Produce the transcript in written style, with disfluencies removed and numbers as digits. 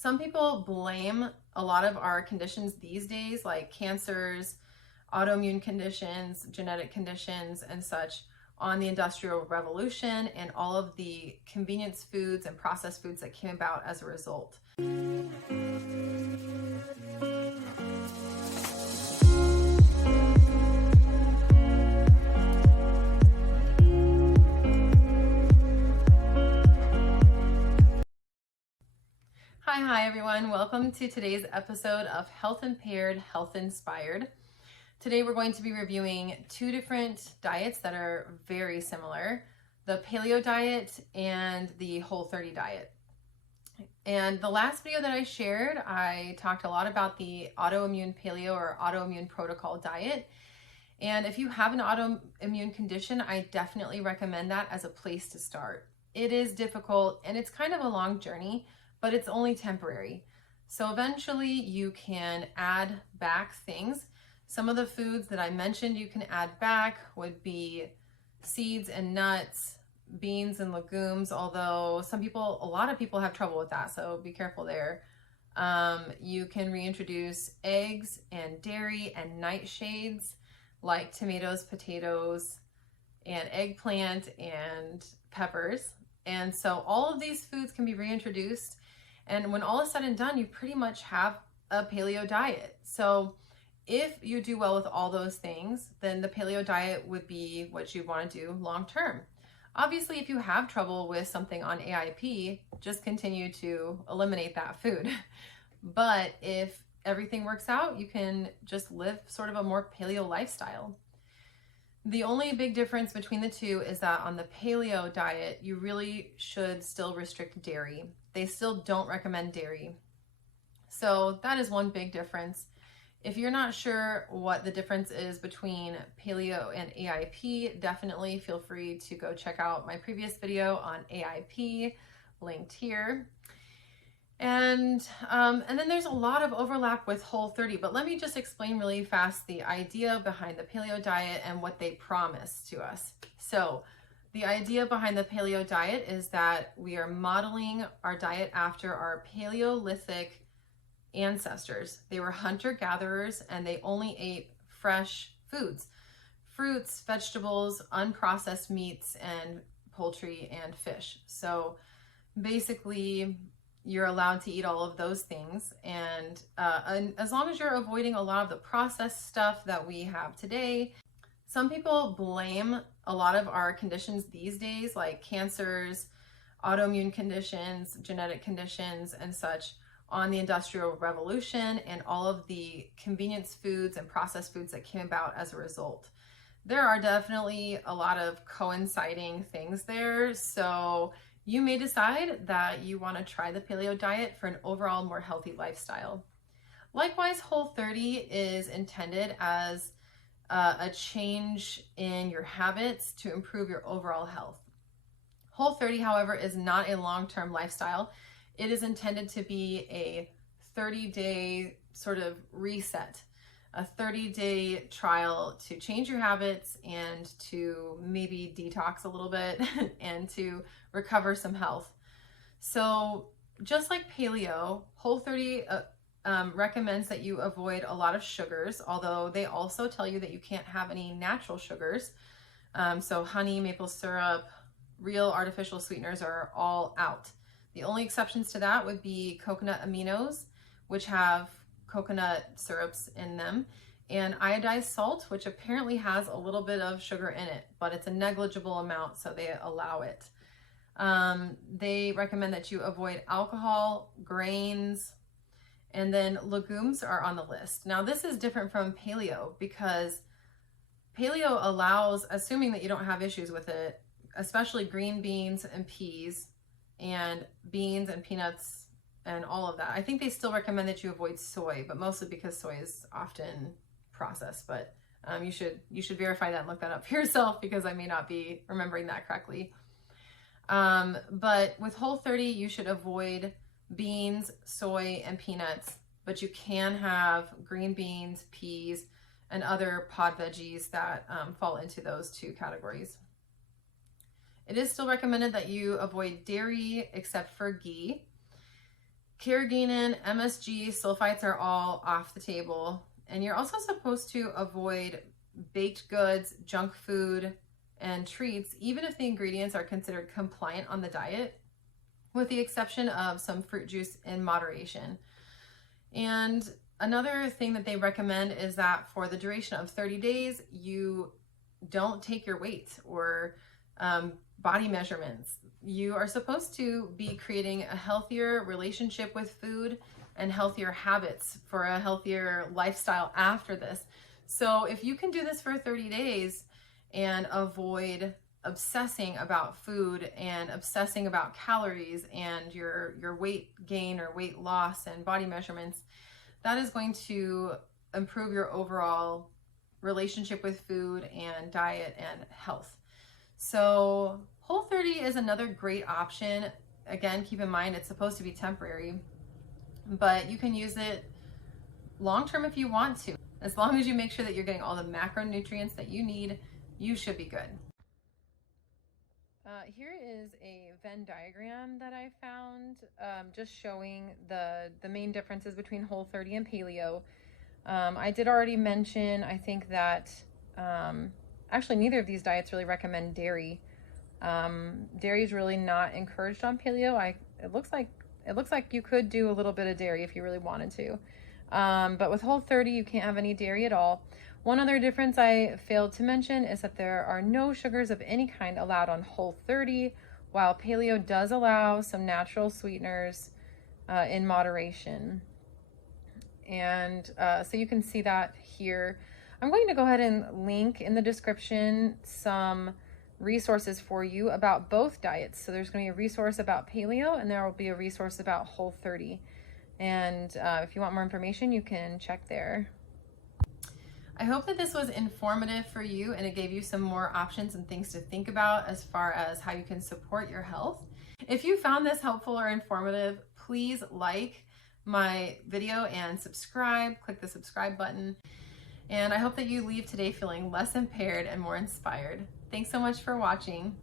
Some people blame a lot of our conditions these days, like cancers, autoimmune conditions, genetic conditions, and such, on the Industrial Revolution and all of the convenience foods and processed foods that came about as a result. Hi everyone. Welcome to today's episode of Health Impaired, Health Inspired. Today we're going to be reviewing two different diets that are very similar, the Paleo diet and the Whole30 diet. And the last video that I shared, I talked a lot about the autoimmune paleo or autoimmune protocol diet. And if you have an autoimmune condition, I definitely recommend that as a place to start. It is difficult and it's kind of a long journey, but it's only temporary. So eventually you can add back things. Some of the foods that I mentioned you can add back would be seeds and nuts, beans and legumes, although a lot of people have trouble with that, so be careful there. You can reintroduce eggs and dairy and nightshades like tomatoes, potatoes, and eggplant and peppers. And so all of these foods can be reintroduced. And when all is said and done, you pretty much have a paleo diet. So if you do well with all those things, then the paleo diet would be what you want to do long term. Obviously, if you have trouble with something on AIP, just continue to eliminate that food. But if everything works out, you can just live sort of a more paleo lifestyle. The only big difference between the two is that on the paleo diet, you really should still restrict dairy. They still don't recommend dairy. So that is one big difference. If you're not sure what the difference is between paleo and AIP, definitely feel free to go check out my previous video on AIP, linked here. And then there's a lot of overlap with Whole30, but let me just explain really fast the idea behind the paleo diet and what they promise to us. So the idea behind the paleo diet is that we are modeling our diet after our Paleolithic ancestors. They were hunter-gatherers and they only ate fresh foods, fruits, vegetables, unprocessed meats, and poultry and fish. So basically, you're allowed to eat all of those things. And as long as you're avoiding a lot of the processed stuff that we have today. Some people blame a lot of our conditions these days, like cancers, autoimmune conditions, genetic conditions, and such, on the Industrial Revolution and all of the convenience foods and processed foods that came about as a result. There are definitely a lot of coinciding things there. So you may decide that you want to try the paleo diet for an overall more healthy lifestyle. Likewise, Whole30 is intended as a change in your habits to improve your overall health. Whole30, however, is not a long-term lifestyle. It is intended to be a 30-day sort of reset, a 30-day trial to change your habits and to maybe detox a little bit and to recover some health. So just like paleo, Whole30 recommends that you avoid a lot of sugars, although they also tell you that you can't have any natural sugars. So honey, maple syrup, real artificial sweeteners are all out. The only exceptions to that would be coconut aminos, which have coconut syrups in them, and iodized salt, which apparently has a little bit of sugar in it, but it's a negligible amount, so they allow it. They recommend that you avoid alcohol, grains, and then legumes are on the list. Now, this is different from paleo because paleo allows, assuming that you don't have issues with it, especially green beans and peas and beans and peanuts and all of that. I think they still recommend that you avoid soy, but mostly because soy is often processed, but you should verify that and look that up for yourself because I may not be remembering that correctly. But with Whole30, you should avoid beans, soy, and peanuts, but you can have green beans, peas, and other pod veggies that fall into those two categories. It is still recommended that you avoid dairy except for ghee. carrageenan, MSG, sulfites are all off the table. And you're also supposed to avoid baked goods, junk food, and treats, even if the ingredients are considered compliant on the diet, with the exception of some fruit juice in moderation. And another thing that they recommend is that for the duration of 30 days, you don't take your weight or body measurements. You are supposed to be creating a healthier relationship with food and healthier habits for a healthier lifestyle after this. So if you can do this for 30 days and avoid obsessing about food and obsessing about calories and your weight gain or weight loss and body measurements, that is going to improve your overall relationship with food and diet and health. So Whole30 is another great option. Again, keep in mind it's supposed to be temporary, but you can use it long-term if you want to. As long as you make sure that you're getting all the macronutrients that you need, you should be good. Here is a Venn diagram that I found, just showing the main differences between Whole30 and Paleo. I did already mention, I think that actually neither of these diets really recommend dairy. Dairy is really not encouraged on Paleo. It looks like you could do a little bit of dairy if you really wanted to. But with Whole30, you can't have any dairy at all. One other difference I failed to mention is that there are no sugars of any kind allowed on Whole30, while Paleo does allow some natural sweeteners in moderation. And so you can see that here. I'm going to go ahead and link in the description some resources for you about both diets. So there's going to be a resource about Paleo and there will be a resource about Whole30. And if you want more information, you can check there. I hope that this was informative for you and it gave you some more options and things to think about as far as how you can support your health. If you found this helpful or informative, please like my video and subscribe. Click the subscribe button. And I hope that you leave today feeling less impaired and more inspired. Thanks so much for watching.